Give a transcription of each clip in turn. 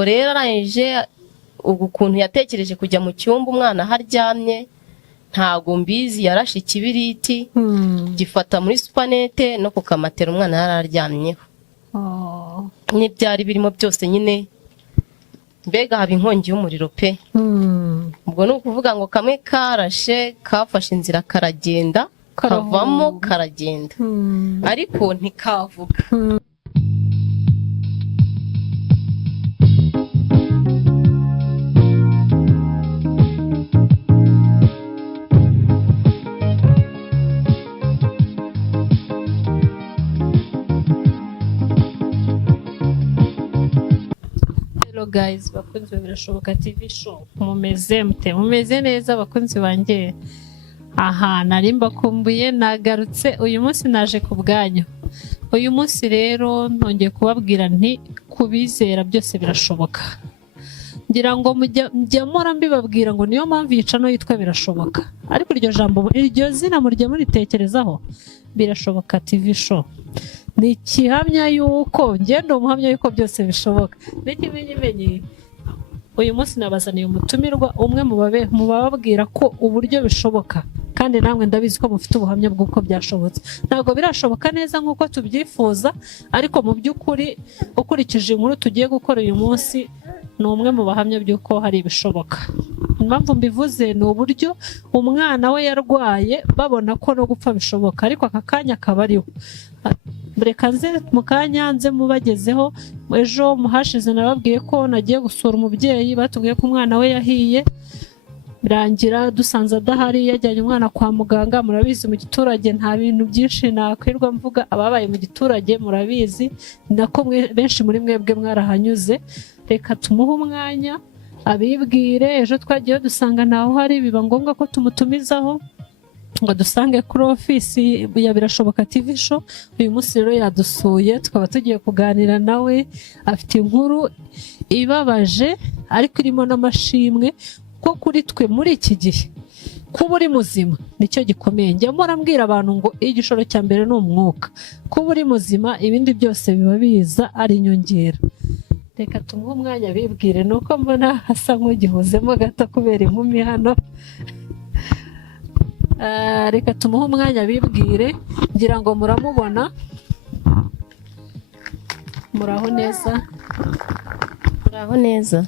rero arangije ukuntu yatekereje kujya mu cyumba umwana haryamye ntago mbizi, yarashe ikibiriti gifata muri supanete no kukamatera umwana yararyamyeho. N'ibyari birimo byose nyine mbega haba inkongi y'umuriro pe. Ubwo ni ukuvuga ngo kamwe karashe kafashe inzira karagenda kavamo karagenda ariko ntikavuga. Guys, bakunzi birashoboka TV show, mumeze neza bakunzi banjye. Aha nari mbakumbuye, nagarutse uyu munsi naje ku bwanyu. Uyu munsi rero ntongeye kubabwira nti kubizera byose birashoboka. Ngira ngo mujya mora mbibabwira ngo niyo mpamvu yica no yitwa birashoboka, ariko iryo jambo iryo zina murya muritekerezaho. Birashoboka TV show ni ikihamya yuko ngendo umuhamya yuko byose bishoboka. N'ikimenyimenyi uyu munsi nabazaniye umutumirwa umwe mu bababwira ko uburyo bishoboka, kandi namwe ndabizi ko mufite ubuhamya bw'uko byashobotse. Ntabwo birashoboka neza nk'uko tubyifuza, ariko mu by'ukuri ukurikije inkuru tugiye gukora uyu munsi ni umwe mu bahamya by'uko hari ibishoboka. Impamvu mbivuze ni uburyo umwana we yarwaye babona ko no gupfa bishoboka, ariko aka kanya akaba ariho. Reka nze mu kanya nze mubagezeho. Ejo muhashize nababwiye ko nagiye gusura umubyeyi, batubwiye ko umwana we yahiye, birangira dusanze adahari, yajyanye umwana kwa muganga. Murabizi mu giturage nta bintu byinshi nakwirwa mvuga, ababaye mu giturage murabizi, nako benshi muri mwebwe mwarahanyuze. Reka tumuhe umwanya abibwire. Ejo twagiye dusanga ntaho hari, biba ngombwa ko tumutumizaho ngo dusange kuri ofisi ya Birashoboka TV show. Uyu munsi rero yadusuye, tukaba tugiye kuganira nawe. Afite inkuru ibabaje ariko irimo n'amashimwe, ko kuri twe muri iki gihe kuba uri muzima nicyo gikomeye. Njya murambwira abantu ngo igishoro cya mbere ni umwuka. Kuba uri muzima ibindi byose biba biza ari inyongera. Reka tumuhe umwanya bibwire, nuko mbona hasa nk'ugihuzemo gato kubera inkumi hano. Reka tumuhe umwanya bibwire, ngira ngo muramubona. Muraho neza? Muraho neza.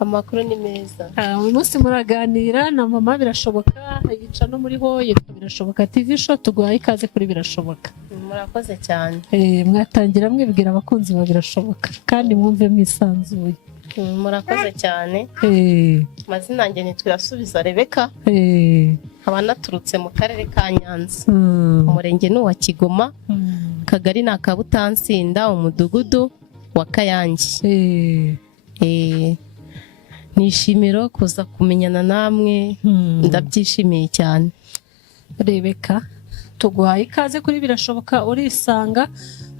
Amakuru ni meza. Uyu munsi muraganira na mama Birashoboka, yica no muri ho yitwa Birashoboka TV show. Tuguhaye ikaze kuri Birashoboka. Murakoze cyane. Mwatangira mwibwira abakunzi ba Birashoboka kandi mwumve mwisanzuye. Murakoze cyane. Mazina yanjye nitwa Irasubiza Rebeka. Nkaba naturutse mu karere ka Nyanza, umurenge ni uwa Kigoma, kagari ni aka Butansinda, umudugudu wa Kayange. Nishimira kuza kumenyana namwe, ndabyishimiye cyane. Rebeka, tuguhaye ikaze kuri Birashoboka. Urisanga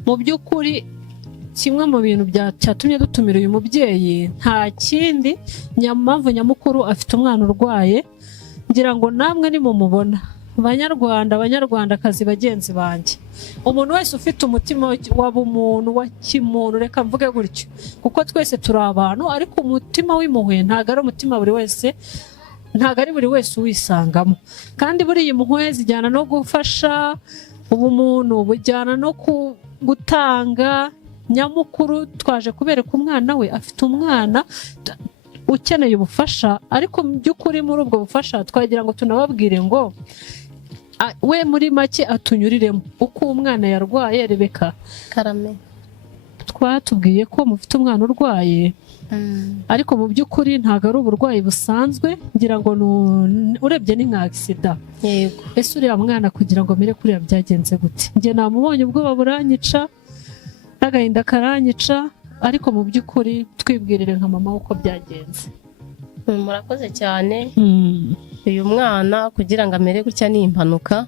mu by'ukuri kimwe mu bintu cyatumye dutumira uyu mubyeyi nta kindi, mpamvu nyamukuru afite umwana urwaye. Ngira ngo namwe nimumubona, Banyarwandakazi bagenzi banjye, umuntu wese ufite umutima w'umuntu wa kimuntu, reka mvuge gutyo, kuko twese turi abantu, ariko umutima w'impuhwe ntago ari umutima buri wese, ntago ari buri wese uwisangamo. Kandi buriya impuhwe zijyana no gufasha, ubumuntu bujyana no gutanga. Nyamukuru twaje kubereka umwana we, afite umwana ukeneye ubufasha, ariko mu by'ukuri muri ubwo bufasha twagira ngo tunababwire ngo we muri make atunyuriremo uko umwana yarwaye. Rebeka Karame, twatubwiye ko mufite umwana urwaye, ariko mu by'ukuri ntago ari uburwayi busanzwe. Ngira ngo urebye ni nka accident. Yego. Ese uriya mwana kugira ngo mere kuriya byagenze gute? Njye namubonye ubwoba buranyica n'agahinda karanyica, ariko mu by'ukuri twibwirire nka mama uko byagenze. Murakoze cyane. Uyu mwana kugira ngo amere gutya ni impanuka.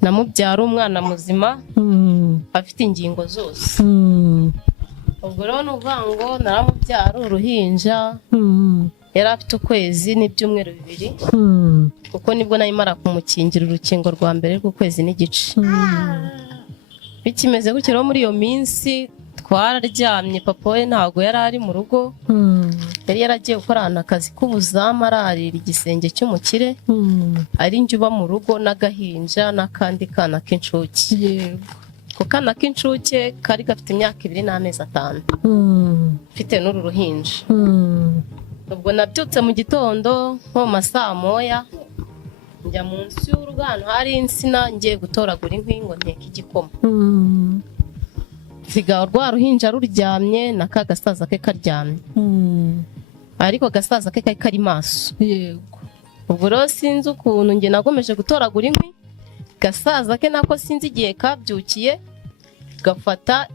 Namubyara umwana muzima, afite ingingo zose. Ubwo rero ni ukuvuga ngo naramubyara uruhinja, yari afite ukwezi n'ibyumweru 2, kuko nibwo nayimara kumukingira urukingo rwa mbere rw'ukwezi n'igice. Bikimeze gutyo rero muri iyo minsi twararyamye, papa we ntabwo yari ari mu rugo, yari yaragiye gukorana akazi k'ubuzamu ararira igisenge cy'umukire, ari njye uba mu rugo n'agahinja n'akandi kana k'incuke. yego ku kana k'incuke kari gafite imyaka 2 n'amezi 5, mfite n'uru ruhinja. ubwo nabyutse mu gitondo nko mu masaa moya, njya munsi y'urugo ahantu hari insina ngiye gutoragura inkwi ngo nteke igikoma. nsiga rwa ruhinja ruryamye na ka gasaza ke karyamye, ariko gasaza ke kari kari maso. yego ubwo rero sinzi ukuntu njye nagomeje gutoragura inkwi, gasaza ke nako sinzi igihe kabyukiye gafata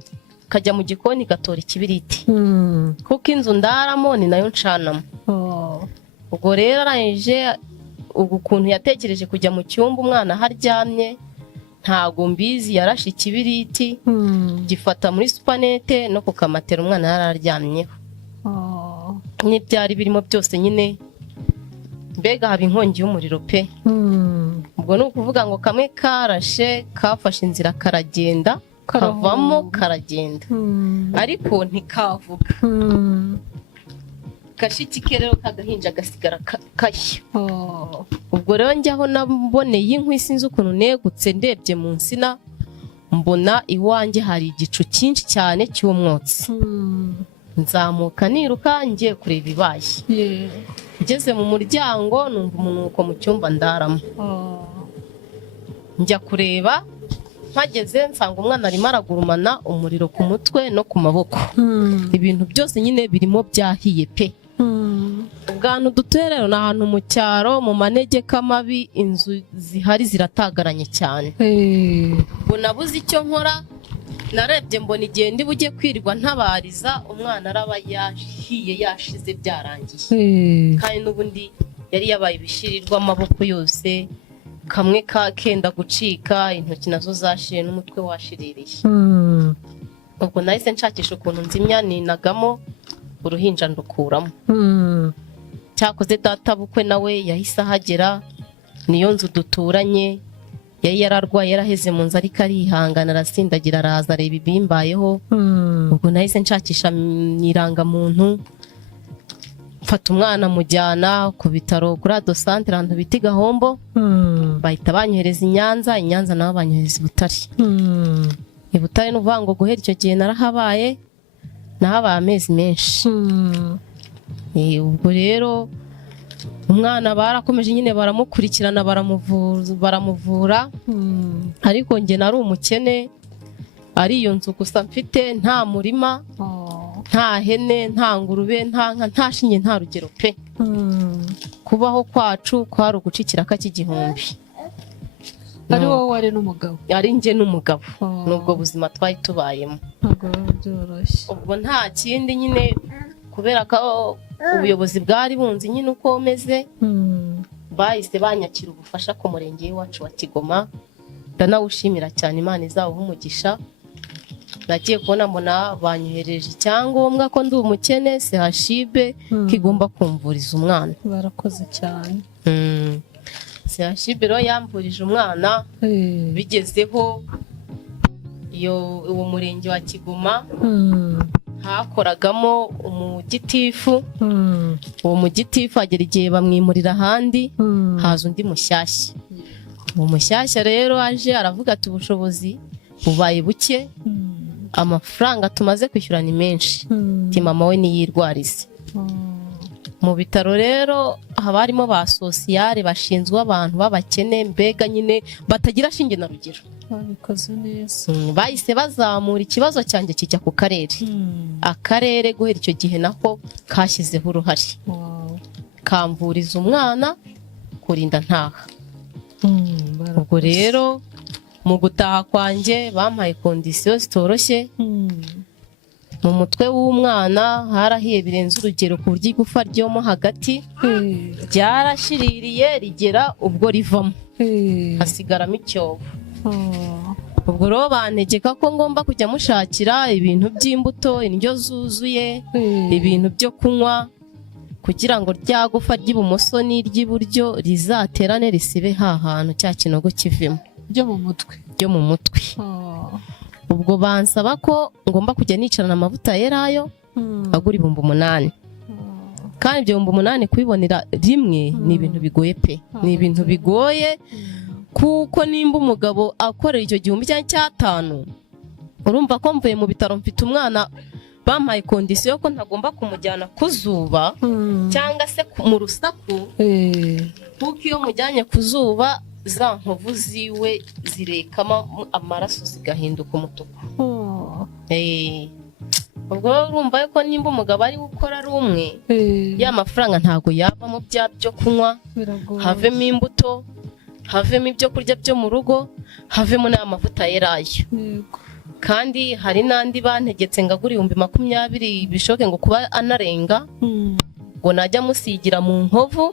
kajya mu gikoni gatora ikibiriti, kuko inzu ndaramo ni nayo ncanamo. ubwo rero arangije ubwo ukuntu yatekereje kujya mu cyumba umwana haryamye ntago mbizi, yarashe ikibiriti gifata muri supanete no ku kamatera umwana yararyamyeho. n'ibyari birimo byose nyine, mbega haba inkongi y'umuriro pe. ubwo ni ukuvuga ngo kamwe karashe kafashe inzira karagenda, kavamo karagenda, ariko ntikavuga. gashiki ke rero kagahinja gasigara kashya. ubwo rero njyaho naboneye inkwi, sinzi ukuntu negutse ndebye mu nsina mbona iwanjye hari igicu cyinshi cyane cy'umwotsi. nzamuka niruka ngiye kureba ibaye. ngeze mu muryango numva umunuko mu cyumba ndaramo. njya kureba, mpageze nsanga umwana arimo aragurumana umuriro ku mutwe no ku maboko. ibintu byose nyine birimo byahiye pe. ubwantu dutuye rero ni ahantu mu cyaro mu manegeka mabi, inzu zihari ziratagaranye cyane. ubwo nabuze icyo nkora, narebye mbona igihe ndi bujye kwirirwa ntabariza umwana araba yahiye yashize byarangiye. kandi n'ubundi yari yabaye ibishirirwa amaboko yose, kamwe kenda gucika, intoki nazo zashiye n'umutwe washiririye. ubwo nahise nshakisha ukuntu nzimya, ninagamo uruhinja ndukuramo. cyakoze data bukwe nawe yahise ahagera, niyo nzu duturanye, yari yararwaye yaraheze mu nzu ariko arihangana arasindagira araza areba ibimbayeho. ubwo nahise nshakisha irangamuntu, mfata umwana mujyana ku bitaro kuri Ado Centre ahantu bita Gahombo, bahita banyohereza i Nyanza nabo banyohereza i Butare. i Butare ni ukuvuga ngo guhera icyo gihe narahabaye amezi menshi. ubwo rero umwana barakomeje nyine baramukurikirana baramuvura, ariko njye nari umukene, ari iyo nzu gusa mfite, nta murima, nta hene, nta ngurube, nta nka, nta shinge, nta rugero pe. kubaho kwacu kwari ugucikira k'igihumbi. ari wowe wari n'umugabo? ari njye n'umugabo. n'ubwo buzima twari tubayemo ntabwo byoroshye. ubwo nta kindi nyine, kubera ko ubuyobozi bwari bunzi nyine uko meze, bahise banyakira ubufasha ku murenge w'iwacu wa Kigoma. ndanawushimira cyane, Imana izawuha umugisha. nagiye kubona mbona banyohereje icyangombwa ko ndi umukene, CHUB kigomba kumvuriza umwana. barakoze cyane. CHUB rero yamvurije umwana. bigezeho uwo murenge wa Kigoma hakoragamo umugitifu. uwo mugitifu agera igihe bamwimurira ahandi, haza undi mushyashya. uwo mushyashya rero aje aravuga ati ubushobozi bubaye buke, amafaranga tumaze kwishyura ni menshi, mama we niyirwarize. mu bitaro rero haba harimo ba sosiyare bashinzwe abantu b'abakene, mbega nyine batagira shinge na rugero. babikoze neza. bahise bazamura ikibazo cyanjye kijya ku karere. akarere guhera icyo gihe nako kashyizeho uruhare, kamvuriza umwana kurinda ntaha. ubwo rero mu gutaha kwanjye bampaye kondisiyo zitoroshye. mu mutwe w'umwana harahiye birenze urugero, ku buryo igufa ryo mo hagati ryarashiririye rigera ubwo rivamo, hasigaramo icyobo. ubwo rero bantegeka ko ngomba kujya mushakira ibintu by'imbuto, indyo zuzuye, ibintu byo kunywa, kugira ngo rya gufa ry'ibumoso n'iry'iburyo rizaterane risibe hantu cya kinogo kivemo. byo mu mutwe. byo mu mutwe. ubwo bansaba ko ngomba kujya nicarana amavuta yerayo agura 8,000 kandi ibyo 8,000 kubibonera rimwe ni ibintu bigoye pe, ni ibintu bigoye kuko nimba umugabo akorera icyo 1,500 urumva ko mvuye mu bitaro mfite umwana bampaye kondisiyo ko ntagomba kumujyana ku zuba cyangwa se mu rusaku kuko iyo mujyanye ku zuba za nkovu ziwe zirekamo amaraso zigahinduka umutuku. Ubwo urumva ko nimba umugabo ari gukora ari umwe ya mafaranga ntago yavamo byo kunywa, havemo imbuto, havemo ibyo kurya byo mu rugo, havemo n'amavuta yerayo. Kandi hari n'andi bantegetse ngagura 20,000 bishoke ngo kuba anarenga ngo najya musigira mu nkovu,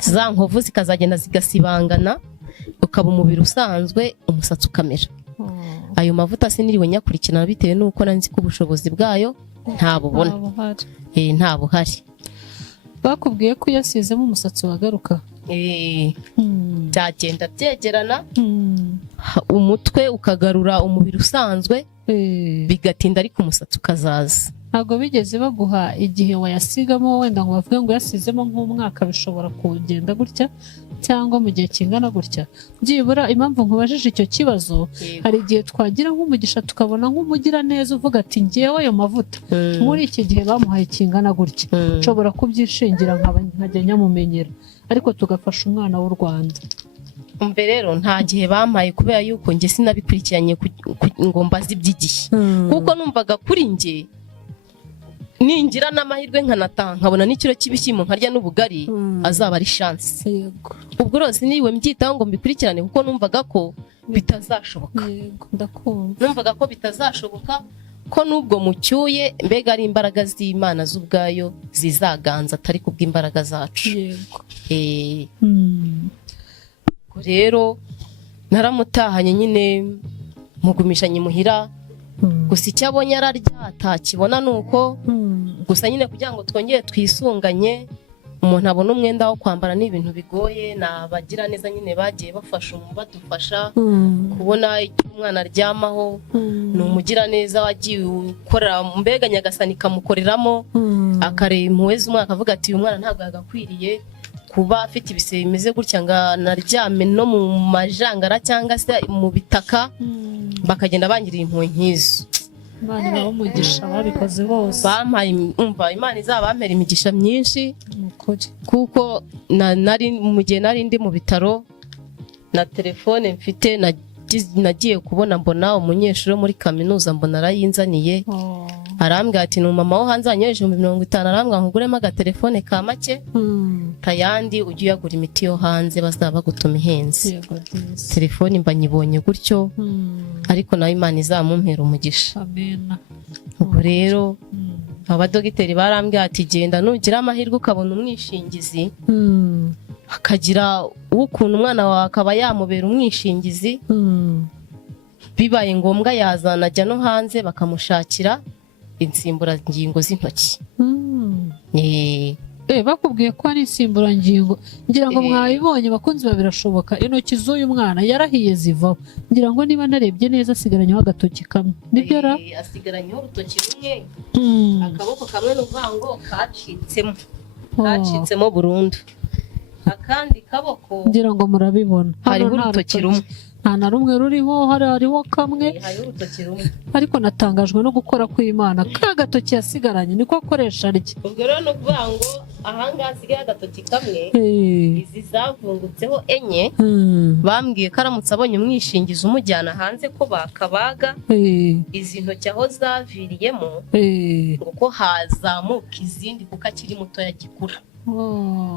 za nkovu zikazagenda zigasibangana ukaba umubiri usanzwe, umusatsi ukamera. Ayo mavuta siniriwe nyakurikirana bitewe nuko nanzi ko ubushobozi bwayo ntabubona. Nta buhari. Bakubwiye ko yasizemo umusatsi wagaruka? Byagenda byegerana, umutwe ukagarura umubiri usanzwe, bigatinda ariko umusatsi ukazaza. Ntabwo bigeze baguha igihe wayasigamo wenda ngo bavuge ngo yasizemo nk'umwaka bishobora kugenda gutya cyangwa mu gihe kingana gutya? Byibura impamvu nkubajije icyo kibazo, hari igihe twagira nk'umugisha tukabona nk'umugira neza uvuga ati ngewe ayo mavuta muri iki gihe bamuhaye kingana gutya nshobora kubyishingira nkajya nyamumenyera, ariko tugafasha umwana w'u Rwanda. Umbe rero nta gihe bampaye kubera yuko nge sinabikurikiranye ngo mbaze iby'igihe, kuko numvaga kuri nge ningira n'amahirwe nkanataha nkabona n'ikiro cy'ibishyimbo nkarya n'ubugari azaba ari chance. Ubwo rose niwe mbyitaho ngo mbikurikirane kuko numvaga ko bitazashoboka. Numvaga ko bitazashoboka ko nubwo mucyuye mbega ari imbaraga z'Imana z'ubwayo zizaganza atari kubw'imbaraga zacu. Rero naramutahanye nyine mugumisha nyimuhira, gusa icyo abonye ararya atakibona nuko gusa nyine kugira ngo twongere twisunganye umuntu abona umwenda wo kwambara ni ibintu bigoye. Nabagira neza nyine bagiye bafasha badufasha kubona icyo umwana aryamaho, ni umugira neza wagiye ukorera mbega Nyagasani kamukoreramo akareba impuhwe z'umwana akavuga ati uyu mwana ntabwo yagakwiriye kuba afite ibise bimeze gutya ngo naryame no mu majangara cyangwa se mu bitaka, bakagenda bangiriye impuhwe nk'izo. Imana ibahe umugisha babikoze bose. Bampaye Imana izabampera imigisha myinshi kuko nari mu gihe nari ndi mu bitaro na telefone mfite nagiye kubona mbona umunyeshuri wo muri kaminuza mbona arayinzaniye, arambwira ati ni mama wo hanze anyoheje 50,000, arambwira ngo uguremo agatelefone ka make tayandi ujye uyagura imiti yo hanze bazaba gutuma ihenze. Telefone mba nyibonye gutyo, ariko nawe Imana izamumpera umugisha. Ubwo rero abadogiteri barambwira ati genda nugira amahirwe ukabona umwishingizi akagira ukuntu umwana wawe akaba yamubera umwishingizi, bibaye ngombwa yazana ajya no hanze bakamushakira insimburangingo z'intoki. Bakubwiye ko ari insimburangingo, ngira ngo mwabibonye bakunzi babirashoboka. Intoki z'uyu mwana yarahiye zivaho, ngira ngo niba narebye neza asigaranyeho agatoki kamwe. Nibyo ra? Asigaranyeho urutoki rumwe, akaboko kamwe n'uvango kacitsemo burundu, akandi kaboko ngira ngo murabibona hariho urutoki rumwe, nta na rumwe ruriho, hariho kamwe, ariko natangajwe no gukora kw'Imana. Ka gatoki yasigaranye niko akoresha arya. Ubwo rero ni ukuvuga ngo ahangaha hasigaye agatoki kamwe, izi zavungutseho enye, bambwiye ko aramutse abonye umwishingizi umujyana hanze ko bakabaga izi ntoki aho zaviriyemo ngo ko hazamuka izindi kuko akiri mutoya gikura.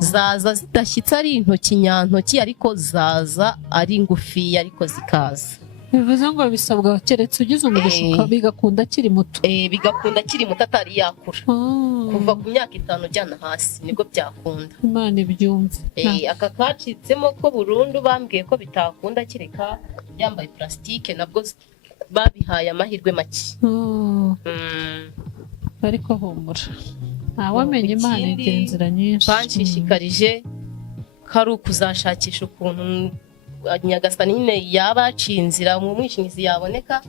Zaza zidashyitse ari intoki nyantoki, ariko zaza ari ngufi ariko zikaza. Bivuze ngo bisabwa keretse ugize umugisha bigakunda akiri muto. Bigakunda akiri muto atari yakura. Kuva ku myaka 5 ujyana hasi nibwo byakunda. Imana ibyumve. Aka kacitsemo ko burundu bambwiye ko bitakunda kireka yambaye plastike, nabwo babihaye amahirwe make. Ariko humura, ntawamenye Imana igira inzira nyinshi. Banshishikarije ko ari ukuzashakisha ukuntu Nyagasani nyine yaba yaciye inzira mu mwishingizi yaboneka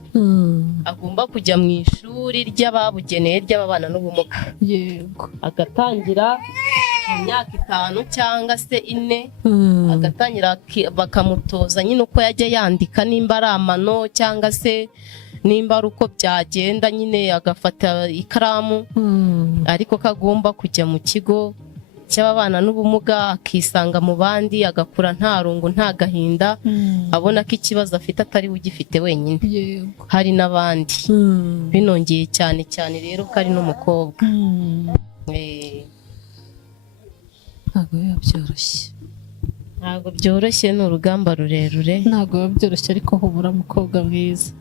agomba kujya mu ishuri ry'ababugeneye ry'ababana n'ubumuga, yego, agatangira mu myaka 5 cyangwa se 4, agatangira bakamutoza nyine uko yajya yandika, nimba ari amano cyangwa se nimba ari uko byagenda, nyine agafata ikaramu, ariko kagomba kujya mu kigo cy'ababana n'ubumuga akisanga mu bandi, agakura nta rungu nta gahinda, abona ko ikibazo afite atari we ugifite wenyine, yego, hari n'abandi. Binongeye cyane cyane rero ko ari n'umukobwa. ntabwo biba byoroshye, Ntabwo byoroshye, ni urugamba rurerure. ntabwo biba byoroshye, ariko hubura umukobwa mwiza,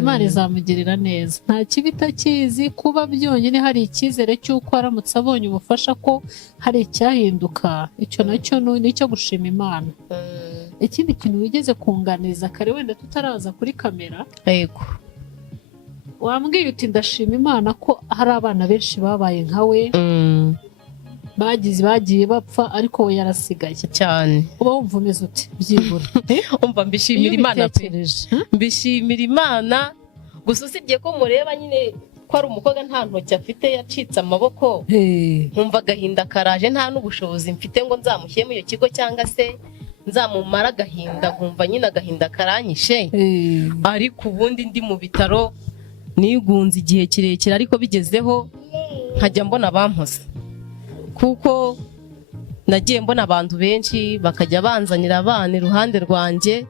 Imana izamugirira neza. Nta kibi itakizi, kuba byonyine hari icyizere cy'uko aramutse abonye ubufasha ko hari icyahinduka, icyo nacyo ni icyo gushima Imana. Ikindi kintu wigeze kunganiriza kare, wenda tutaraza kuri kamera, Yego. wambwiye uti ndashima Imana ko hari abana benshi babaye nkawe, bagiye bapfa ariko we yarasigaye cyane. uba wumva umeze uti byibura? Umva mbishimira Imana pe. Mbishimira Imana, gusa usibye ko mureba nyine ko ari umukobwa nta ntoki afite, yacitse amaboko, nkumva agahinda karaje, nta n'ubushobozi mfite ngo nzamushyire muri iyo kigo cyangwa se nzamumara agahinda, nkumva nyine agahinda karanyishe. Ariko ubundi ndi mu bitaro nigunze igihe kirekire, ariko bigezeho nkajya mbona abampoza, kuko nagiye mbona abantu benshi bakajya banzanira abana iruhande rwanjye.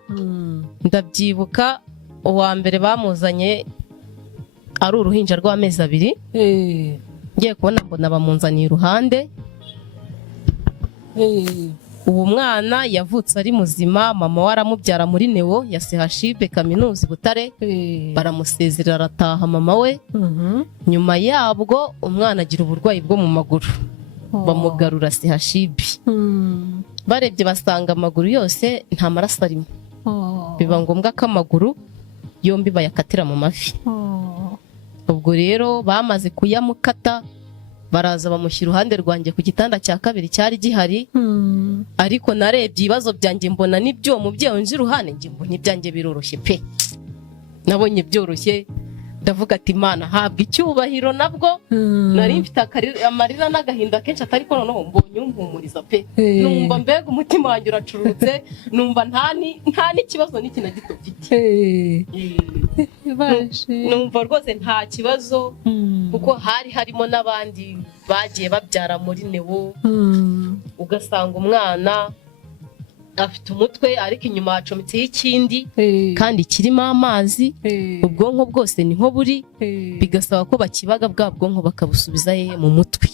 Ndabyibuka uwa mbere bamuzanye ari uruhinja rw'amezi 2, ngiye kubona mbona bamunzaniye iruhande. Uwo mwana yavutse ari muzima, mama we aramubyara muri Neo ya CHUB Kaminuza i Butare, baramusezerera arataha mama we. Nyuma yabwo umwana agira uburwayi bwo mu maguru, bamugarura CHUB. Barebye basanga amaguru yose nta maraso arimo, biba ngombwa ko amaguru yombi bayakatira mu mavi. Ubwo rero bamaze kuyamukata, baraza bamushyira iruhande rwanjye ku gitanda cya kabiri cyari gihari. Ariko narebye ibibazo byanjye mbona n'ibyo mubyeyi unje iruhande, njye mbona ibyanjye biroroshye pe, nabonye byoroshye. Ndavuga ati Imana habwa icyubahiro. Nabwo nari mfite amarira n'agahinda kenshi, atari ko noneho mbonye umpumuriza pe, numva mbega umutima wanjye uracurutse, numva nta n'ikibazo n'iki na gito mfite. Numva rwose nta kibazo, kuko hari harimo n'abandi bagiye babyara muri Neo, ugasanga umwana afite umutwe ariko inyuma hacometseho ikindi kandi kirimo amazi, ubwonko bwose niho buri, bigasaba ko bakibaga bwa bwonko bakabusubiza mu mutwe,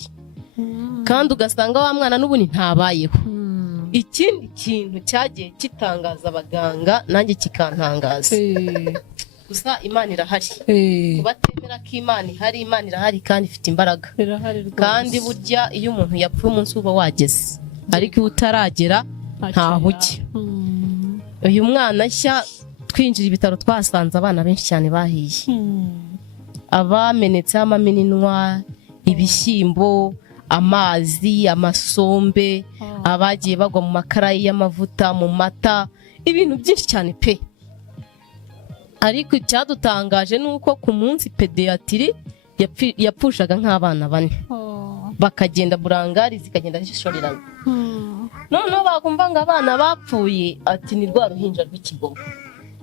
kandi ugasanga wa mwana n'ubundi ntabayeho. Ikindi kintu cyagiye kitangaza abaganga, nanjye kikantangaza, gusa Imana irahari. Kubatemera ko Imana ihari, Imana irahari kandi ifite imbaraga, kandi burya iyo umuntu yapfuye umunsi uba wageze, ariko iyo utaragera ntaho ujya. Uyu mwana nshya twinjira ibitaro twasanze abana benshi cyane bahiye, abamenetseho amamininwa, ibishyimbo, amazi, amasombe, abagiye bagwa mu makarayi y'amavuta, mu mata, ibintu byinshi cyane pe. Ariko icyadutangaje ni uko ku munsi pediyatiri yapfushaga nk'abana 4, bakagenda burangari zikagenda zishorerana. Noneho bakumva ngo abana bapfuye, ati ni rwa ruhinja rw'ikigoma,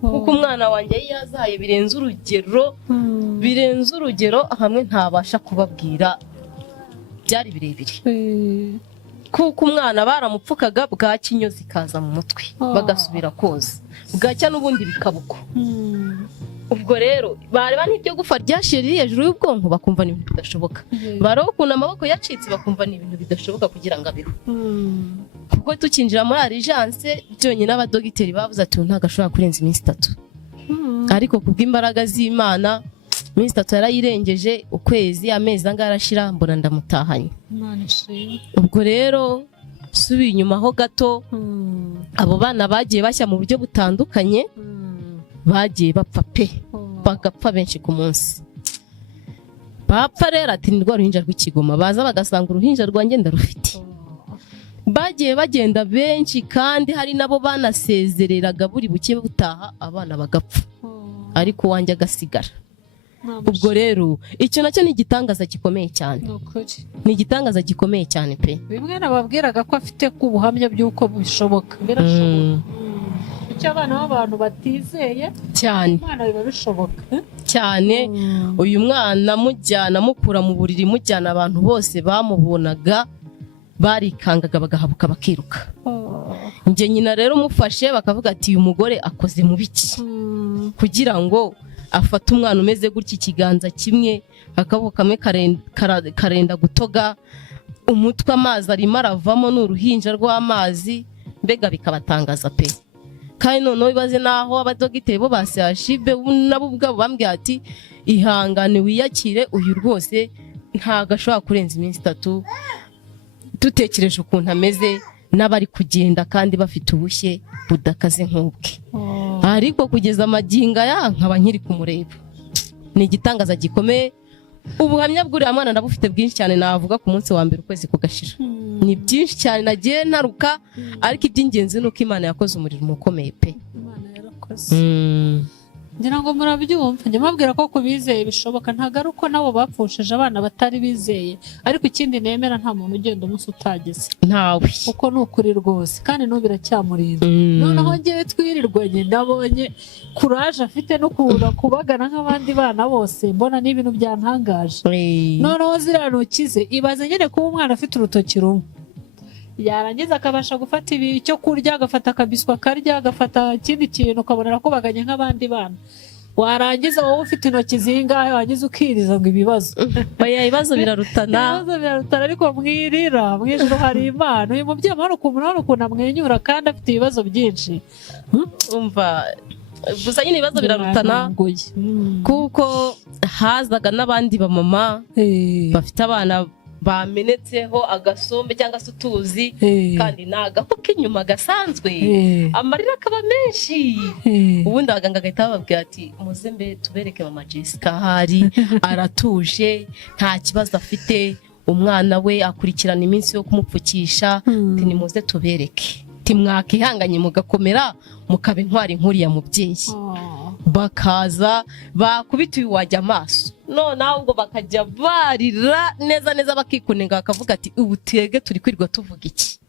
kuko umwana wanjye yazaye birenze urugero, hamwe ntabasha kubabwira, byari birebire, kuko umwana baramupfukaga bwacya inyo zikaza mu mutwe, bagasubira koza, bwacya n'ubundi bikabuko. Ubwo rero bareba n'ibyo gufa ryashiye riri hejuru y'ubwonko, bakumva ni ibintu bidashoboka. Bareba ukuntu amaboko yacitse, bakumva ni ibintu bidashoboka kugira ngo abeho. Kuko tukinjira muri Alliance byonyine abadogiteri bavuze ati ntabwo ashobora kurenza iminsi 3, ariko kubw'imbaraga z'Imana iminsi 3 yarayirengeje, ukwezi, amezi angara arashira, mbona ndamutahanye. Ubwo rero subiye inyuma ho gato, abo bana bagiye bashya mu buryo butandukanye, bagiye bapfa pe, bagapfa benshi ku munsi. Bapfa rero ati ni rwa ruhinja rw'ikigoma, baza bagasanga uruhinja rwanjye ndarufite. bagiye bagenda benshi kandi hari nabo banasezereraga buri buke butaha abana bagapfa ariko wanjye agasigara. Ubwo rero icyo nacyo ni igitangaza gikomeye cyane, ni igitangaza gikomeye cyane pe. Bimwe nababwiraga ko afite ku buhamya by'uko bishoboka, birashoboka. Icyo abana b'abantu batizeye cyane, Imana biba bishoboka cyane. Uyu mwana mujyana mukura mu buriri mujyana, abantu bose bamubonaga barikangaga bagahabuka bakiruka. Njye nyina rero mufashe bakavuga ati uyu mugore akoze mu biki kugira ngo afata umwana umeze gutya, ikiganza kimwe akaboko kamwe karenda gutoga, umutwe amazi arimo aravamo n'uruhinja rw'amazi, mbega bikabatangaza pe. Kandi noneho bibaze naho abadogiteri bo bashyashibe nabo ubwabo bambwiye ati ihangane wiyakire, uyu rwose ntago ashobora kurenza iminsi 3 dutekereje ukuntu ameze, n'abari kugenda kandi bafite ubushye budakaze nk'ubwe. Ariko kugeza amaginga ya nkaba nkiri kumureba. Ni igitangaza gikomeye. Ubuhamya bw'uriya mwana ndabufite bwinshi cyane, navuga ku munsi wa mbere ukwezi kugashira. Ni byinshi cyane nagiye naruka, ariko iby'ingenzi nuko Imana yakoze umurimo ukomeye pe. Imana yarakoze. Ngira ngo murabyumva, njye mabwira ko kubizeye bishoboka, ntago ari uko nabo bapfushije abana batari bizeye, ariko ikindi nemera nta muntu ugenda umunsi utageze. Ntawe. Uko ni ukuri rwose, kandi n'ubu biracyamurinda. Noneho ngewe twirirwanye ndabonye kuraje afite no kubagana nk'abandi bana bose, mbona ni ibintu byantangaje. Noneho ziriya ntoki ze, ibaze nyine kuba umwana afite urutoki rumwe, yarangiza akabasha gufata icyo kurya, agafata akabiswa akarya, agafata ikindi kintu, ukabonera ko baganye nk'abandi bana. Warangiza wowe ufite intoki zingahe, wagize ukiriza ngo ibibazo. Oya, ibibazo birarutana. Ibibazo birarutana, ariko mwirira mwijuru hari Imana. Uyu mubyeyi murabona ukuntu amwenyura kandi afite ibibazo byinshi. Umva gusa nyine ibibazo birarutana kuko hazaga n'abandi bamama bafite abana bamenetseho agasombe cyangwa se utuzi, kandi nagaho k'inyuma gasanzwe, amarira akaba menshi. Ubundi abaganga agahita bababwira ati muze mbe tubereke mama Jessica ahari, aratuje nta kibazo afite, umwana we akurikirana iminsi yo kumupfukisha, ni muze tubereke, timwakihanganye mugakomera mukaba intwari nkuriya mubyeyi. Bakaza bakubita uyu wajya amaso, none ahubwo bakajya barira neza neza, bakikunenga bakavuga ati ubu twebwe turi kwirwa tuvuga iki.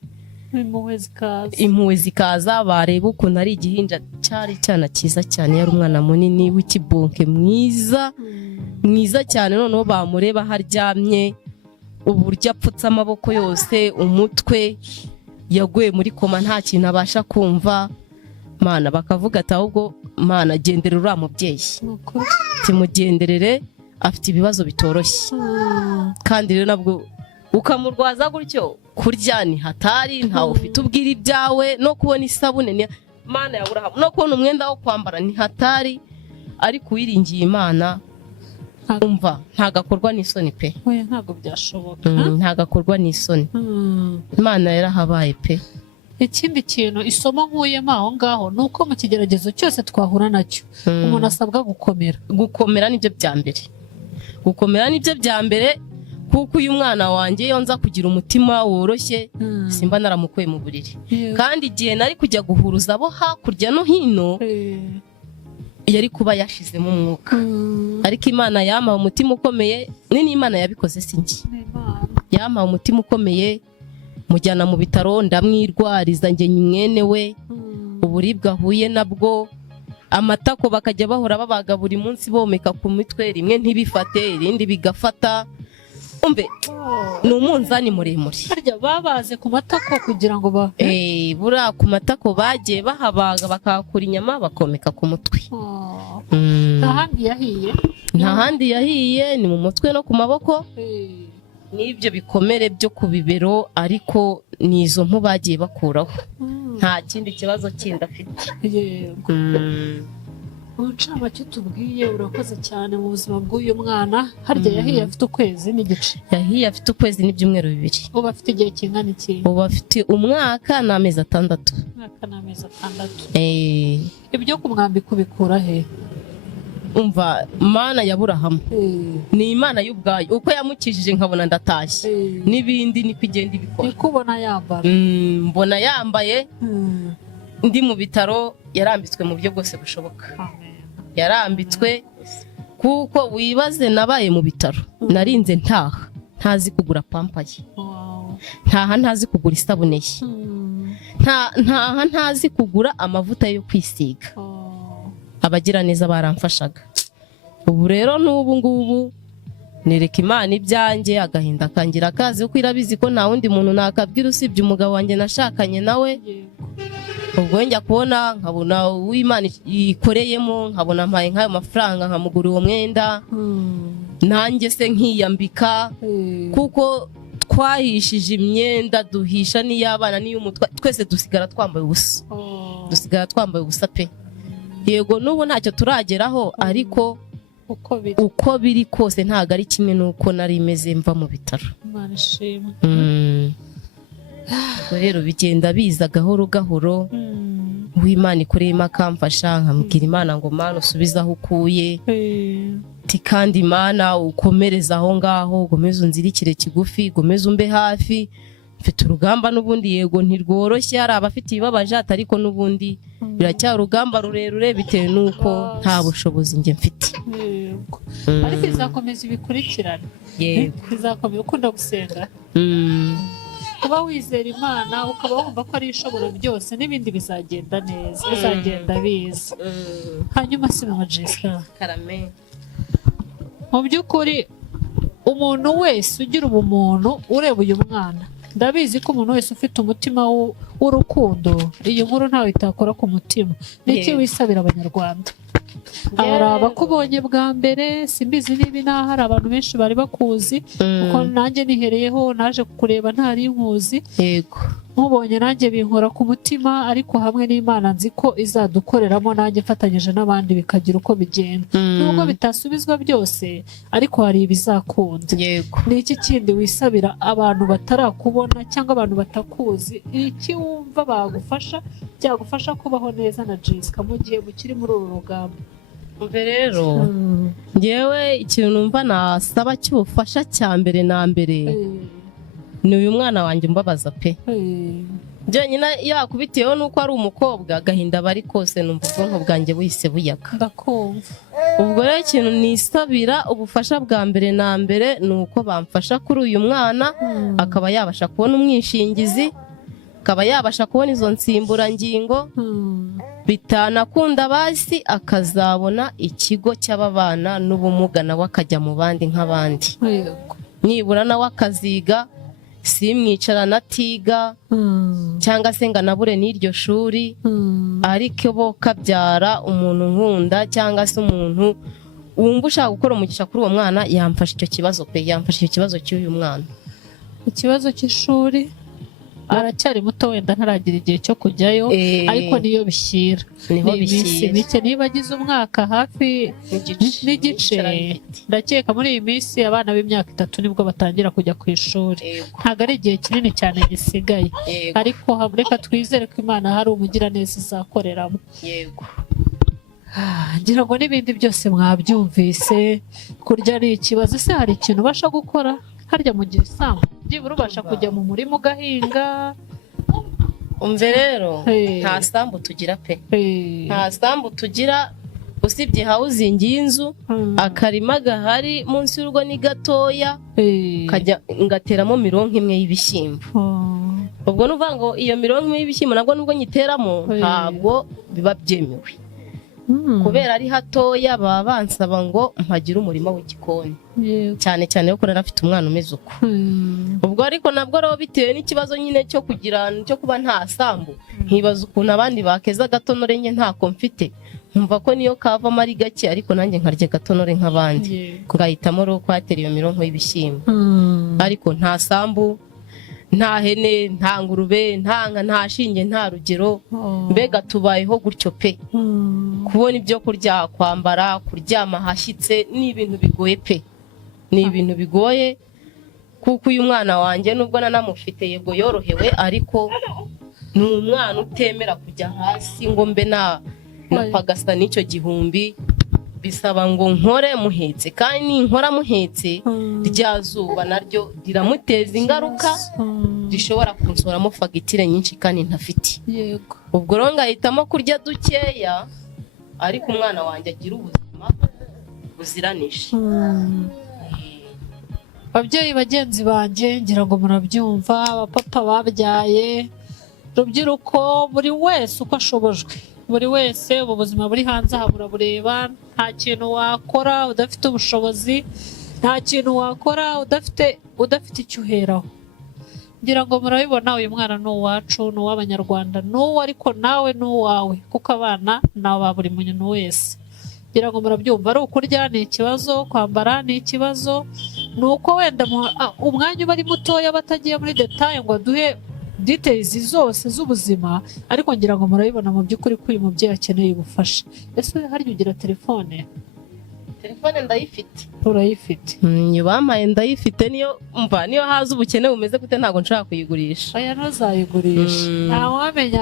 Impuhwe zikaza, bareba ukuntu ari igihinja cyari cyana cyiza cyane, yari umwana munini w'ikibonke mwiza mwiza cyane. Noneho bamureba haryamye, uburyo apfutse amaboko yose, umutwe yaguye muri koma, nta kintu abasha kumva. Mana bakavuga ati ahubwo Mana gendera uriya mubyeyi, timugenderere, afite ibibazo bitoroshye. Kandi rero nabwo ukamurwaza gutyo, kurya ni hatari, ntawe ufite ubwira ibyawe, no kubona isabune Mana ya Aburahamu, no kubona umwenda wo kwambara ni hatari. Ariko wiringiye Imana, umva ntagakorwa n'isoni pe. Oya, ntago byashoboka. Ntagakorwa n'isoni. Imana yarahabaye pe. Ikindi kintu isomo nkuyemo aho ngaho ni uko mu kigeragezo cyose twahura nacyo umuntu asabwa gukomera. Gukomera nibyo bya mbere, gukomera nibyo bya mbere, kuko uyu mwana wanjye iyo nza kugira umutima woroshye simba naramukuye mu buriri. Kandi igihe nari kujya guhuruza abo hakurya no hino, yari kuba yashizemo umwuka. Ariko Imana yampaye umutima ukomeye, ni Imana yabikoze sinjye. Yampaye umutima ukomeye, mujyana mu bitaro ndamwirwariza njye mwene we, uburibwe ahuye nabwo, amatako bakajya bahora babaga buri munsi bomeka ku mitwe, rimwe ntibifate irindi bigafata. Umbe ni umunzani muremure. Harya babaze ku matako kugira ngo bura ku matako bagiye bahabaga bakakura inyama bakomeka ku mutwe. Nta handi yahiye? Nta handi yahiye, ni mu mutwe no ku maboko. N'ibyo bikomere byo ku bibero, ariko nizo mpu bagiye bakuraho, nta kindi kibazo kindi afite. Yego. Uncamake tubwiye, urakoze cyane mu buzima bw'uyu mwana. Harya yahiye afite ukwezi n'igice? Yahiye afite ukwezi n'ibyumweru 2. Ubu afite igihe kingana iki? Ubu afite umwaka n'amezi 6. Umwaka n'amezi 6. Ibyo kumwambika ubikura he? umva mana ya Aburahamu ni Imana y'ubwayo uko yamukijije nkabona ndatashye n'ibindi niko igenda ibikora nikubona yambara mbona yambaye ndi mu bitaro yarambitswe mu buryo bwose bushoboka yarambitswe kuko wibaze nabaye mu bitaro narinze ntazi kugura pampa ye ntazi kugura isabune ye ntazi kugura amavuta yo kwisiga abagira neza baramfashaga ubu rero n'ubu ngubu nereka Imana ibyanjye agahinda kangira akazi kuko irabizi ko nta wundi muntu nakabwira usibye umugabo wanjye nashakanye nawe ubwo njya kubona nkabona uw'Imana ikoreyemo nkabona mpaye nk'ayo mafaranga nkamugura uwo mwenda nanjye se nkiyambika kuko twahishije imyenda duhisha n'iy'abana n'iy'umutwe twese dusigara twambaye ubusa pe yego n'ubu ntacyo turageraho ariko uko biri kose ntago ari kimwe n'uko nari imeze mva mu bitaro rero bigenda biza gahoro gahoro uw'Imana ikoreyemo akamfasha nkamubwira Imana ngo Mana usubize aho ukuye kandi Imana ukomereza aho ngaho ugomeze unzirikire kigufi ugomeze umbe hafi mfite urugamba n'ubundi yego ntirworoshye hari abafite ibibabaje ariko n'ubundi biracyari urugamba rurerure bitewe n'uko nta bushobozi njye mfite ariko izakomeza ibikurikirane izakomeza ukunda gusenga kuba wizera Imana ukaba wumva ko ari ishobora byose n'ibindi bizagenda neza bizagenda biza hanyuma si mama Jessica karame mu by'ukuri umuntu wese ugira ubumuntu ureba uyu mwana ndabizi ko umuntu wese ufite umutima w'urukundo iyi nkuru ntawe itakora ku mutima niki wisabira abanyarwanda hari abakubonye bwa mbere simbizi niba inaha hari abantu benshi bari bakuzi kuko nanjye nihereyeho naje kukureba ntari inkuzi yego nkubonye nanjye binkora ku mutima ariko hamwe n'Imana nzi ko izadukoreramo nanjye mfatanyije n'abandi bikagira uko bigenda nubwo bitasubizwa byose ariko hari ibizakunda yego ni iki kindi wisabira abantu batarakubona cyangwa abantu batakuzi iki wumva bagufasha byagufasha kubaho neza na Jessica mu gihe mukiri muri uru rugamba umve rero ngewe ikintu numva nasaba cy'ubufasha cya mbere na mbere ni uyu mwana wanjye mbabaza pe byonyine yakubitiyeho nuko ari umukobwa agahinda bari kose numva ubwonko bwanjye buhise buyaga ndakumva ubwo rero ikintu nisabira ubufasha bwa mbere na mbere ni uko bamfasha kuri uyu mwana akaba yabasha kubona umwishingizi akaba yabasha kubona izo nsimburangingo bitanakunda basi akazabona ikigo cy'ababana n'ubumuga nawe akajya mu bandi nk'abandi nibura nawe akaziga simwicarana atiga cyangwa se ngo anabure n'iryo shuri ariko bo kabyara umuntu nkunda cyangwa se umuntu wumva ushaka gukora umugisha kuri uwo mwana yamfasha icyo kibazo pe yamfasha icyo kibazo cy'uyu mwana ikibazo cy'ishuri aracyari muto wenda ntaragira igihe cyo kujyayo ariko niyo bishyira niho bishyira mike niba agize umwaka hafi n'igice ndakeka muri iyi minsi abana b'imyaka 3 nibwo batangira kujya ku ishuri ntabwo ari igihe kinini cyane gisigaye ariko reka twizere ko Imana hari umugiraneza izakoreramo yego ngira ngo n'ibindi byose mwabyumvise kurya ari ikibazo se hari ikintu ubasha gukora harya mu gihe isambu byibura ubasha kujya mu murima ugahinga umve rero nta sambu tugira pe nta sambu tugira usibye hawuzingi y'inzu akarima gahari munsi y'urugo ni gatoya ngateramo mirongo imwe y'ibishyimbo ubwo nuvuga ngo iyo mirongo imwe y'ibishyimbo nabwo nubwo nyiteramo ntabwo biba byemewe kubera ari hatoya baba bansaba ngo mpagire umurima w'igikoni cyane cyane ko narafite umwana umeze uko ubwo ariko nabwo rero bitewe n'ikibazo nyine cyo kuba nta sambu nkibaza ukuntu abandi bakeza gatonore nke ntako mfite nkumva ko niyo kavamo ari gake ariko nanjye nkarya gatonore nk'abandi ngahitamo rero kwatera iyo mirongo y'ibishyimbo ariko nta sambu nta hene nta ngurube nta shinge nta rugero mbega tubayeho gutyo pe kubona ibyo kurya kwambara kuryama hashyitse ni ibintu bigoye pe ni ibintu bigoye kuko uyu mwana wanjye nubwo nanamufite yego yorohewe ariko ni umwana utemera kujya hasi ngo mbe na pagasa n'icyo gihumbi bisaba ngo nkore muhetse, kandi ninkora muhetse rya zuba naryo riramuteza ingaruka rishobora kunsoramo fagitire nyinshi kandi ntafite. yego ubwo rero ngahitamo kurya dukeya ariko umwana wanjye agira ubuzima buziranije. ababyeyi bagenzi banjye ngira ngo murabyumva, abapapa babyaye, rubyiruko, buri wese uko ashobojwe, buri wese ubu buzima buri hanze aha burabureba. Nta kintu wakora udafite ubushobozi, nta kintu wakora udafite icyo uheraho. ngira ngo murabibona, uyu mwana ni uwacu, ni uw'abanyarwanda, ni uwo, ariko nawe ni uwawe, kuko abana ni aba buri muntu wese. ngira ngo murabyumva, ari ukurya ni ikibazo, kwambara ni ikibazo, ni uko wenda umwanya uba ari mutoya batagiye muri detaye ngo aduhe details zose z'ubuzima, ariko ngira ngo murabibona mu by'ukuri ko uyu mubyeyi akeneye ubufasha. ese harya ugira telefone? Telefone ndayifite. urayifite? bampaye ndayifite, niyo haza ubukene bumeze gute ntabwo nshaka kuyigurisha. aya ntazayigurisha. ntawamenya,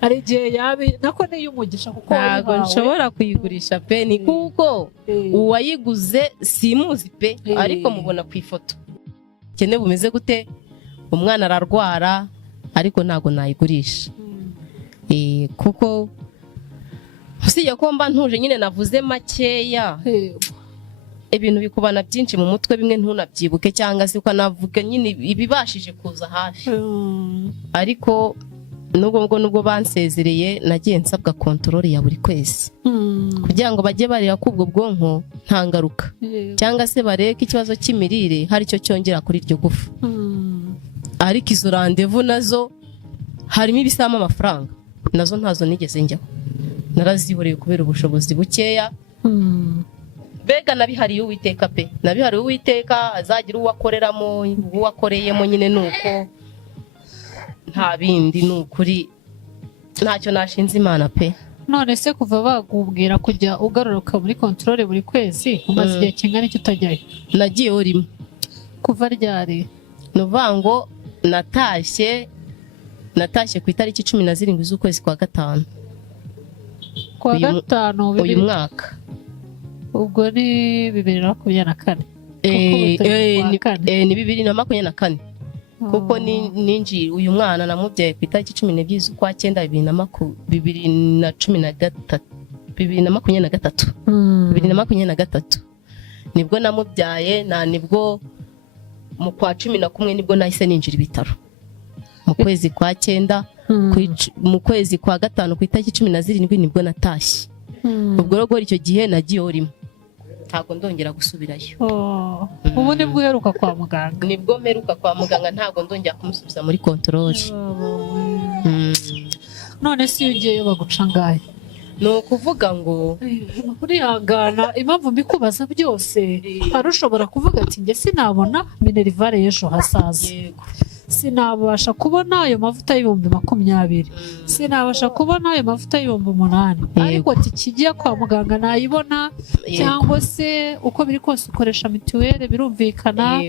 hari igihe nako niyo umugisha, kuko ntabwo nshobora kuyigurisha pe, ni kuko uwayiguze simuzi pe, ariko mubona ku ifoto. ubukene bumeze gute, umwana ararwara, ariko ntabwo nayigurisha. kuko usibye ko mba ntuje nyine navuze makeya, ibintu bikubana byinshi mu mutwe, bimwe ntunabyibuke cyangwa se ukanavuga nyine ibibashije kuza hafi. ariko nubwo bansezereye nagiye nsabwa kontorori ya buri kwezi, kugira ngo bajye bareba ko ubwo bwonko nta ngaruka, cyangwa se barebe ko ikibazo cy'imirire hari icyo cyongera kuri iryo gufa. ariko izo randevu nazo harimo ibisamo amafaranga, nazo ntazo nigeze njyaho, narazihoreye kubera ubushobozi bukeya. mbega nabihariye Uwiteka pe, nabihariye Uwiteka, azagira uwo akoreramo, uwo akoreyemo nyine nuko, nta bindi, ni ukuri ntacyo nashinze Imana pe. none se kuva bagubwira kujya ugaruka muri controle buri kwezi, umaze igihe kingana iki utajyayo? nagiyeho rimwe. kuva ryari? ni ukuvuga ngo natashye ku itariki 17 z'ukwezi kwa gatanu. Kwa gatanu uyu mwaka. ubwo ni 2024. ni 2024. kuko ninjiye uyu mwana namubyaye ku itariki 12 z'ukwa 9 2023 nibwo namubyaye. nibwo mu kwa 11 nibwo nahise ninjira ibitaro, mu kwezi kwa 9 mu kwezi kwa gatanu ku itariki 17 nibwo natashye. ubwo rero icyo gihe nagiyeho rimwe, ntabwo ndongera gusubirayo. ubu nibwo uheruka kwa muganga? nibwo mperuka kwa muganga, ntabwo ndongera kumusubiza muri kontorori. none se iyo ugiyeyo baguca ngahe? ni ukuvuga ngo urihangana, impamvu mbikubaza byose, hari ushobora kuvuga ati njye sinabona minerivare y'ejo hasaza, sinabasha kubona ayo mavuta y'ibihumbi 20, sinabasha kubona ayo mavuta y'ibihumbi 8, ariko kigiye kwa muganga nayibona, cyangwa se uko biri kose ukoresha mituweli, birumvikana.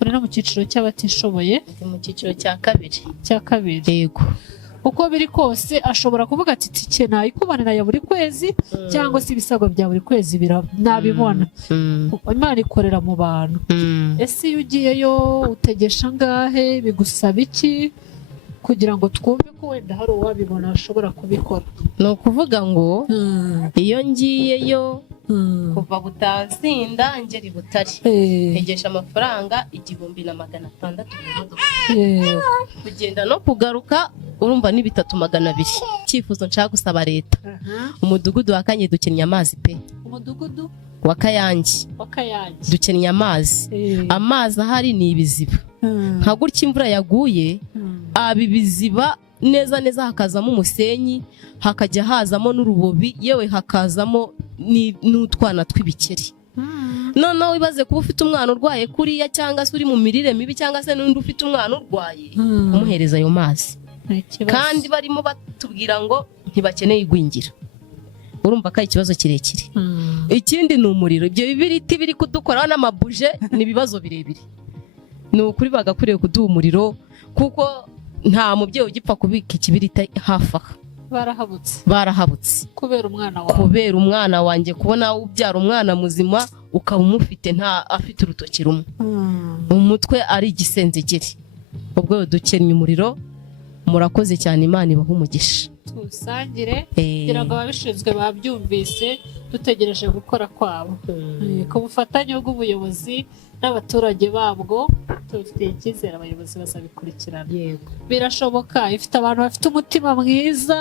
uri no mu cyiciro cy'abatishoboye? mu cyiciro cya kabiri. yego. uko biri kose ashobora kuvuga ati tike nayikubanira ya buri kwezi, cyangwa se ibisabwa bya buri kwezi nabibona. Imana ikorera mu bantu. ese iyo ugiyeyo utegesha ngahe? bigusaba iki kugira ngo twumve ko wenda hari uwabibona ashobora kubikora? ni ukuvuga ngo iyo ngiyeyo kuva Butazinda ngera i Butare ntegesha amafaranga 1600 kugenda no kugaruka, urumva ni 3200. icyifuzo nshaka gusaba leta, umudugudu wa Kanye dukennye amazi pe. umudugudu wa Kayange dukennye amazi. amazi ahari ni ibiziba, nka gutya imvura yaguye ibiziba neza hakazamo umusenyi, hakajya hazamo n'urubobi, yewe hakazamo n'utwana tw'ibikeri. noneho wibaze kuba ufite umwana urwaye kuriya, cyangwa se uri mu mirire mibi, cyangwa se n'undi ufite umwana urwaye, kumuhereza ayo mazi. kandi barimo batubwira ngo ntibakeneye igwingira. urumva ko ari ikibazo kirekire. ikindi ni umuriro, ibyo bibiriti biri kudukoraho n'amabuje ni ibibazo birebire. ni ukuri bagakwiriye kuduha umuriro, kuko nta mubyeyi ugipfa kubika ikibirita hafi aha. barahabutse kubera umwana wanjye kubona ubyara umwana muzima ukaba umufite nta afite urutoki rumwe umutwe ari igisenzegeri ubwo dukennye umuriro murakoze cyane Imana ibaha umugisha tusangire kugira ngo ababishinzwe babyumvise dutegereje gukora kwabo ku bufatanye bw'ubuyobozi n'abaturage babwo tufite icyizere abayobozi bazabikurikirana birashoboka ifite abantu bafite umutima mwiza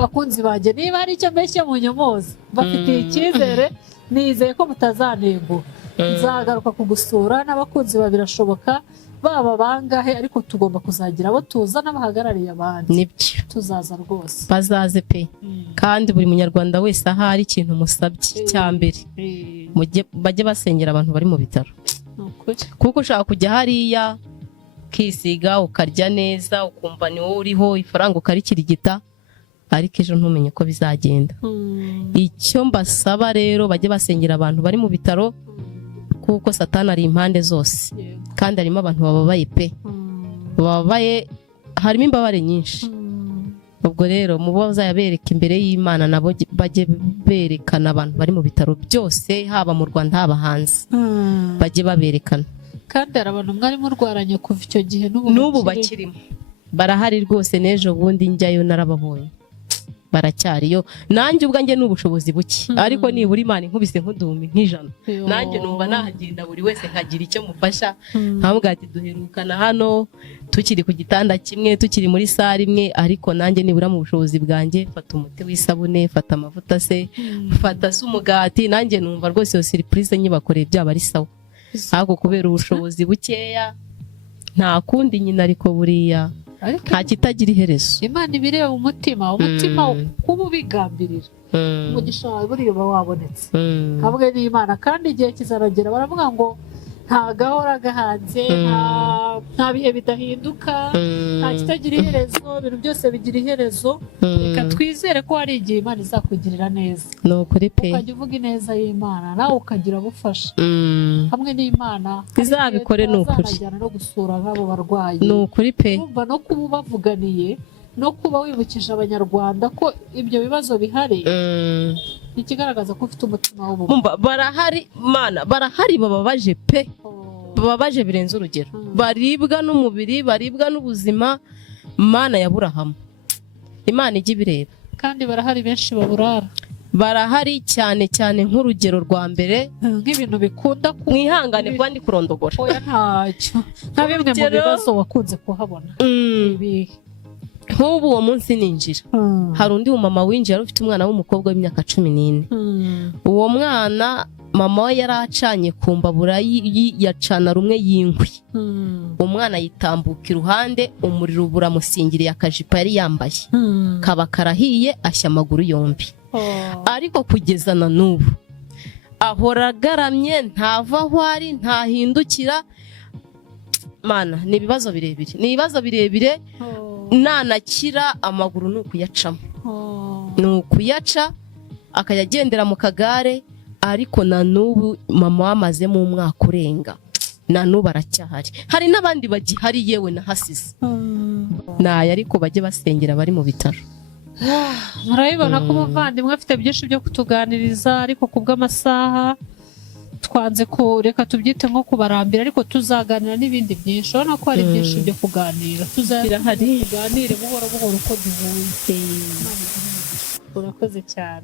bakunzi banjye niba ari icyo mbeshye mu nyomozi bafitiye icyizere nizeye ko mutazanegura nzagaruka kugusura n'abakunzi birashoboka baba bangahe ariko tugomba kuzagira abo tuzana bahagarariye abandi nibyo tuzaza rwose bazaze pe kandi buri munyarwanda wese aho ari ikintu musabye cya mbere bajye basengera abantu bari mu bitaro kuko ushaka kujya hariya ukisiga ukarya neza ukumva ni wowe uriho ifaranga ukarikirigita ariko ejo ntumenye ko bizagenda icyo mbasaba rero bajye basengera abantu bari mu bitaro kuko Satani ari impande zose kandi harimo abantu bababaye pe bababaye harimo imbabare nyinshi ubwo rero mubo bazayabereka imbere y'Imana nabo bajye berekana abantu bari mu bitaro byose haba mu Rwanda haba hanze bajye baberekana kandi hari abantu mwari murwaranye kuva icyo gihe n'ubu bakirimo barahari rwose n'ejo bundi njyayo narababonye baracyariyo nanjye ubwanjye n'ubushobozi buke ariko nibura Imana inkubise nk'uduhumbi nk'ijana nanjye numva nahagenda buri wese nkagira icyo mufasha nkavuga ati duherukana hano tukiri ku gitanda kimwe tukiri muri sare imwe ariko nanjye nibura mu bushobozi bwanjye fata umuti w'isabune fata amavuta se fata umugati nanjye numva rwose iyo surprise nyibakoreye byaba ari sawa ahubwo kubera ubushobozi bukeya nta kundi nyine ariko buriya nta kitagira iherezo Imana ibireba umutima kuba ubigambirira umugisha wawe buriya uba wabonetse hamwe n'Imana kandi igihe kizaragera baravuga ngo nta gahora gahanze nta bihe bidahinduka nta kitagira iherezo ibintu byose bigira iherezo reka twizere ko hari igihe Imana izakugirira neza ni ukuri pe ukajya uvuga ineza y'Imana nawe ukagira bufasha hamwe n'Imana izabikore ni ukuri azanajyana no gusura nk'abo barwayi ni ukuri pe urumva no kuba ubavuganiye no kuba wibukije abanyarwanda ko ibyo bibazo bihari ikigaragaza ko ufite umutima w'ubumwe barahari bababaje pe bababaje birenze urugero baribwa n'umubiri baribwa n'ubuzima Mana ya Aburahamu Imana ijya ibireba kandi barahari benshi baburara barahari cyane cyane nk'urugero rwa mbere nk'ibintu bikunda mwihangane kuba ndi kurondogora oya ntacyo nka bimwe mu bibazo wakunze kuhabona nk'ubu uwo munsi ninjira hari undi mumama winjira ufite umwana w'umukobwa w'imyaka 14 uwo mwana mama we yari acanye ku mbabura yacana rumwe y'inkwi umwana yitambuka iruhande umuriro buramusingiriye akajipo yari yambaye kaba karahiye ashya amaguru yombi ariko kugeza na n'ubu ahora agaramye ntava aho ari ntahindukira Mana ni ibibazo birebire nanakira amaguru ni ukuyacamo ni ukuyaca akayagendera mu kagare ariko na n'ubu mama wamazemo umwaka urenga na n'ubu aracyahari hari n'abandi bagihari yewe nahasize nayo ariko bajye basengera bari mu bitaro murabibona ko umuvandimwe afite byinshi byo kutuganiriza ariko kubw'amasaha twanze kureka tubyite nko kubarambira ariko tuzaganira n'ibindi byinshi urabona ko hari byinshi byo kuganira tuganire buhoro buhoro uko duhuye urakoze cyane